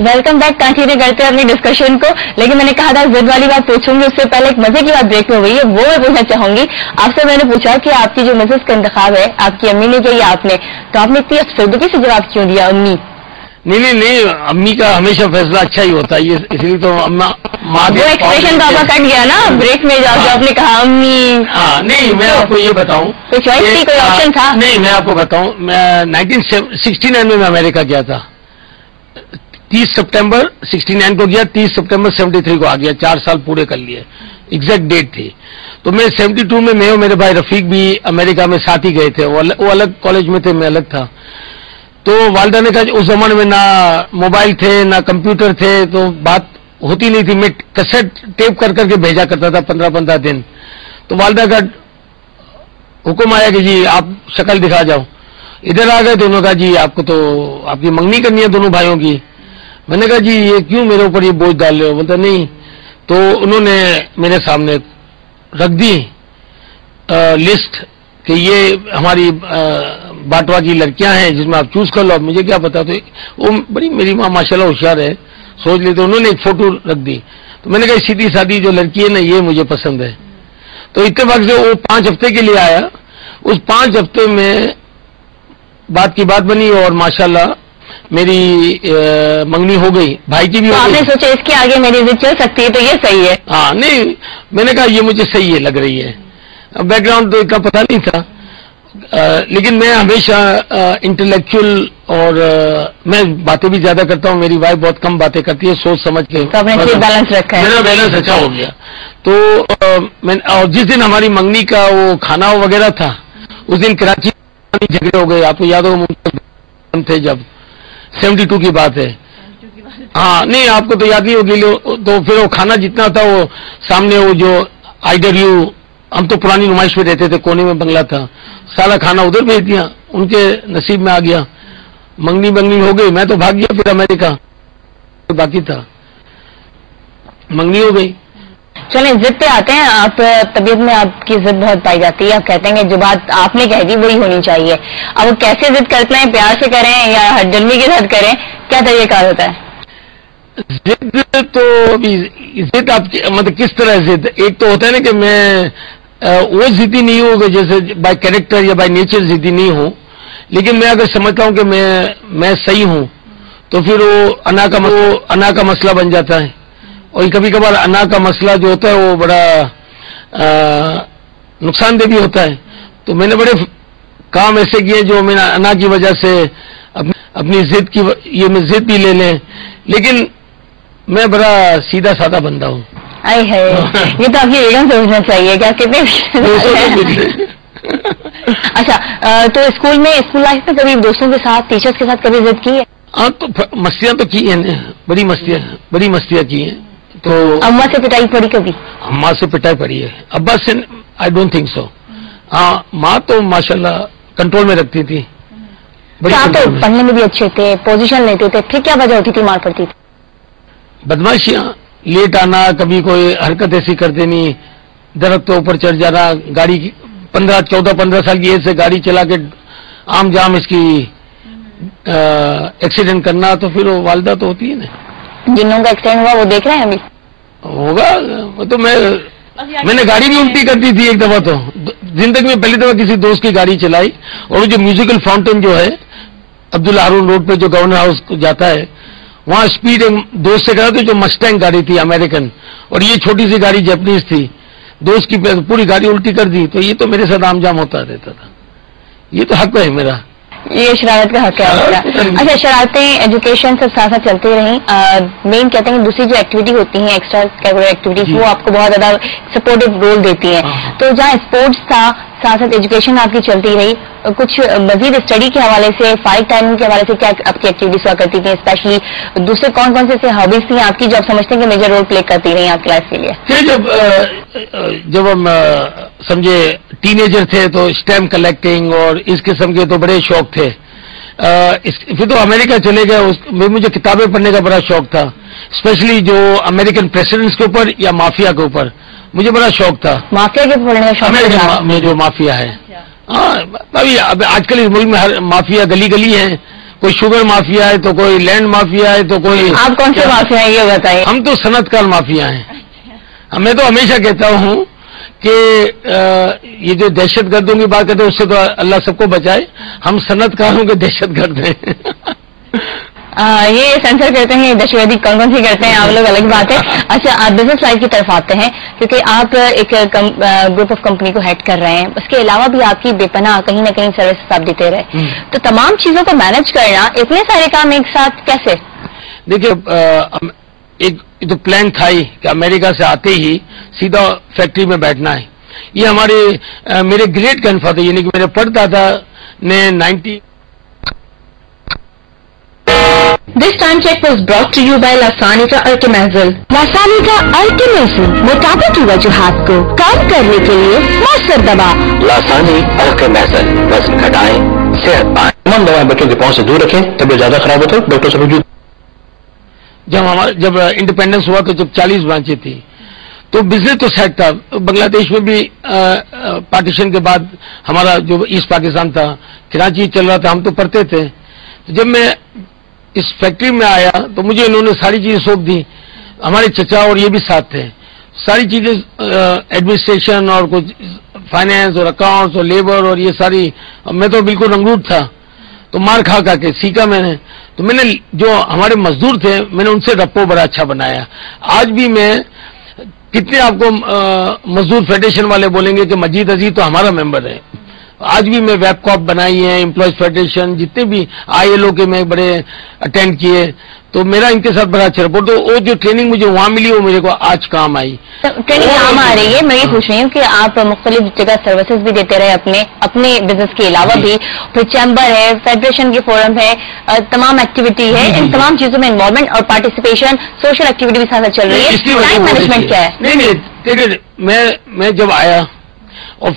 Welcome back. Continue करते हैं अपनी डिस्कशन को, लेकिन मैंने कहा था जिद वाली बात पूछूंगी, उससे पहले एक मजे की बात ब्रेक में हुई है, वो मैं पूछना चाहूंगी आपसे। मैंने पूछा कि आपकी जो मिसेस का इंतखाब है आपकी अम्मी ने किया या आपने, तो आपने इतनी असफदगी से जवाब क्यों दिया अम्मी? नहीं, अम्मी का हमेशा फैसला अच्छा ही होता है, इसलिए तो अम्मा माँ वो एक्सप्रेशन तो आपका कट गया ना ब्रेक में जाके, आपने कहा अम्मी। हाँ, नहीं मैं आपको ये बताऊं, कोई चॉइस थी, कोई ऑप्शन था? नहीं, मैं आपको बताऊं, मैं 1969 में अमेरिका गया था। 30 सितंबर 69 को गया, 30 सितंबर 73 को आ गया, 4 साल पूरे कर लिए, एग्जैक्ट डेट थी। तो मैं 72 में मैं और मेरे भाई रफीक भी अमेरिका में साथ ही गए थे, वो अलग कॉलेज में थे, मैं अलग था। तो वालिदा ने कहा उस जमाने में ना मोबाइल थे ना कंप्यूटर थे, तो बात होती नहीं थी। मैं कैसेट टेप कर करके भेजा करता था 15-15 दिन। तो वालिदा का हुक्म आया कि जी आप शक्ल दिखा जाओ। इधर आ गए, दोनों कहा जी आपको तो आपकी मंगनी करनी है दोनों भाइयों की। मैंने कहा जी ये क्यों मेरे ऊपर ये बोझ डाल रहे हो? बोलता नहीं। तो उन्होंने मेरे सामने रख दी लिस्ट कि ये हमारी बाटवा की लड़कियां हैं जिसमें आप चूज कर लो। अब मुझे क्या पता, तो वो बड़ी मेरी माँ माशाल्लाह होशियार है, सोच लेते। उन्होंने एक फोटो रख दी, तो मैंने कहा सीधी सादी जो लड़की है ना ये मुझे पसंद है। तो इत्तेफाक से वो 5 हफ्ते के लिए आया। उस 5 हफ्ते में बात की बात बनी और माशाल्लाह मेरी मंगनी हो गई, भाई की भी हो गई। आपने सोचा इसके आगे मेरी जिद चल सकती है तो ये सही है? हाँ, नहीं मैंने कहा ये मुझे सही है, लग रही है। बैकग्राउंड तो इतना पता नहीं था, लेकिन मैं हमेशा इंटेलेक्चुअल और मैं बातें भी ज्यादा करता हूँ। मेरी वाइफ बहुत कम बातें करती है, सोच समझ के। तो आपने बैलेंस रखा है? मेरा बैलेंस अच्छा हो गया। तो मैं और जिस दिन हमारी मंगनी का वो खाना वगैरह था, उस दिन कराची में झगड़े हो गए। आपको याद होगा थे जब 72 की बात है। हाँ, नहीं आपको तो याद नहीं होगी। तो फिर वो खाना जितना था वो सामने वो जो आइडर हम तो पुरानी नुमाइश में रहते थे, कोने में बंगला था, सारा खाना उधर भेज दिया, उनके नसीब में आ गया। मंगनी हो गई, मैं तो भाग गया फिर अमेरिका, बाकी था मंगनी हो गई। चलें जिद पे आते हैं। आप तबीयत में आपकी जिद बहुत पाई जाती है, आप कहते हैं कि जो बात आपने कह दी वही होनी चाहिए। अब वो कैसे जिद करते हैं, प्यार से करें या हड्डलमी के साथ करें, क्या तरीका होता है? जिद तो अभी जिद आपकी मतलब किस तरह जिद? एक तो होता है ना कि मैं वो जिद्दी नहीं हूँ, जैसे बाय कैरेक्टर या बाय नेचर जिद्दी नहीं हूँ, लेकिन मैं अगर समझता हूँ कि मैं सही हूँ तो फिर वो अना का मसला बन जाता है। और कभी कभार अना का मसला जो होता है वो बड़ा नुकसानदेह भी होता है। तो मैंने बड़े काम ऐसे किए जो मैंने अना की वजह से अपनी जिद की ये मैं जिद भी ले लें, लेकिन मैं बड़ा सीधा साधा बंदा हूँ। आई है ये तो आपकी बेगम समझना चाहिए क्या कितने। अच्छा, तो स्कूल लाइफ में कभी दोस्तों के साथ, टीचर्स के साथ कभी जिद की है? हाँ, तो मस्तियां तो की है ना, बड़ी मस्तियां की हैं। तो अम्मा से पिटाई पड़ी कभी? अम्मा से पिटाई पड़ी है, अब्बा से आई डोंट थिंक सो। हाँ, माँ तो माशाल्लाह कंट्रोल में रखती थी। आप तो पढ़ने में भी अच्छे थे, पोजीशन लेते थे, फिर क्या वजह होती थी मार पड़ती थी? बदमाशियां, लेट आना, कभी कोई हरकत ऐसी कर देनी, दरख्त के ऊपर चढ़ जाना, गाड़ी 14-15 साल की एज से गाड़ी चला के आम जाम इसकी एक्सीडेंट करना, तो फिर वो वालिदा तो होती है ना। जिन लोगों का एक्सीडेंट हुआ वो देख रहे हैं अभी? होगा तो मैंने गाड़ी भी उल्टी कर दी थी एक दफा। तो जिंदगी में पहली दफा किसी दोस्त की गाड़ी चलाई, और वो जो म्यूजिकल फाउंटेन जो है अब्दुल हारून रोड पे जो गवर्नर हाउस जाता है, वहां स्पीड एक दोस्त से करा तो जो मस्टैंग गाड़ी थी अमेरिकन, और ये छोटी सी गाड़ी जैपनीज थी, दोस्त की पूरी गाड़ी उल्टी कर दी। तो ये तो मेरे साथ आम जाम होता रहता था, ये तो हक है मेरा, ये शरारत का हक है। अच्छा, शरारतें एजुकेशन सब साथ साथ चलती रही। मेन कहते हैं कि दूसरी जो एक्टिविटी होती हैं, एक्स्ट्रा करिकुलर एक्टिविटीज, वो आपको बहुत ज्यादा सपोर्टिव रोल देती हैं। तो जहाँ स्पोर्ट्स था, साथ साथ एजुकेशन आपकी चलती रही, कुछ मजीद स्टडी के हवाले से, फाइट टाइमिंग के हवाले से क्या आपकी एक्टिविटीज हुआ करती थी? स्पेशली दूसरे कौन कौन से हॉबीज थी आपकी जो आप समझते हैं कि मेजर रोल प्ले करती रही आपकी लाइफ के लिए? जब हम समझे टीनेजर थे तो स्टैम्प कलेक्टिंग और इस किस्म के तो बड़े शौक थे। फिर तो अमेरिका चले गए, मुझे किताबें पढ़ने का बड़ा शौक था, स्पेशली जो अमेरिकन प्रेसिडेंट्स के ऊपर या माफिया के ऊपर मुझे बड़ा शौक था। माफिया के पढ़ने का शौक? अमेरिका में जो माफिया है, हाँ, अभी आजकल इस मुल्क में हर माफिया गली गली है, کوئی شوگر مافیا ہے، تو کوئی لینڈ مافیا ہے، تو کوئی... آپ کون سے مافیا ہیں یہ بتائیے؟ ہم تو صنعت کار مافیا ہیں. میں تو ہمیشہ کہتا ہوں کہ یہ جو دہشت گردوں کی بات کرتے ہیں اس سے تو اللہ سب کو بچائے. ہم صنعت کاروں کے دہشت گرد ہیں. یہ سینسر کرتے ہیں دہشت گردی کون سی کرتے ہیں آپ لوگ، الگ بات ہے. اچھا، آپ بزنس لائف کی طرف آتے ہیں، کیونکہ آپ ایک گروپ آف کمپنی کو ہیڈ کر رہے ہیں. اس کے علاوہ بھی آپ کی بے پناہ کہیں نہ کہیں سروسز آپ دیتے رہے، تو تمام چیزوں کو مینج کرنا، اتنے سارے کام ایک ساتھ کیسے؟ دیکھیے، ایک تو پلان تھا ہی کہ امریکہ سے آتے ہی سیدھا فیکٹری میں بیٹھنا ہے. یہ میرے گریٹ گرینڈ فادر، یعنی کہ میں نے پڑھتا تھا نے 90. This time check was brought to you by Lasanica Archimazole. Lasanica Archimazole موٹاپے کی وجوہات کو کم کرنے کے لیے مؤثر دوا. لاسانی Archimazole، وزن گھٹائیں، صحت پائیں. تمام دوائیں بچوں کے پاؤں سے دور رکھیں، طبیعت زیادہ خراب ہو تو ڈاکٹر سے رجوع. جب انڈیپینڈنس ہوا تو جب 40 برانچیں تھی تو بزنس تو سیٹ تھا. بنگلہ دیش میں بھی پارٹیشن کے بعد ہمارا جو ایسٹ پاکستان تھا، کراچی چل رہا تھا، ہم تو پڑھتے تھے. جب میں اس فیکٹری میں آیا تو مجھے انہوں نے ساری چیزیں سونپ دی. ہمارے چچا اور یہ بھی ساتھ تھے. ساری چیزیں ایڈمنسٹریشن اور کچھ فائنینس اور اکاؤنٹس اور لیبر اور یہ ساری، میں تو بالکل رنگروٹ تھا. تو مار کھا کے سیکھا میں نے. تو میں نے جو ہمارے مزدور تھے میں نے ان سے رپو بڑا اچھا بنایا. آج بھی میں کتنے آپ کو مزدور فیڈریشن والے بولیں گے کہ مجید عزیز تو ہمارا ممبر ہے. آج بھی میں ویب کاپ بنائی ہے، امپلائیز فیڈریشن جتنے بھی ILO کے میں بڑے اٹینڈ کیے، تو میرا ان کے ساتھ بڑا اچھا رپورٹ. تو وہ جو ٹریننگ مجھے وہاں ملی وہ میرے کو آج کام آئی. ٹریننگ کام آ رہی ہے. میں یہ پوچھ رہی ہوں کہ آپ مختلف جگہ سروسز بھی دیتے رہے اپنے بزنس کے علاوہ بھی، پھر چیمبر ہے، فیڈریشن کے فورم ہے، تمام ایکٹیویٹی ہے، ان تمام چیزوں میں انوالومنٹ اور پارٹیسپیشن، سوشل ایکٹیویٹی بھی ساتھ چل رہی ہے. ٹائم مینجمنٹ کیا ہے؟ نہیں، میں جب آیا اور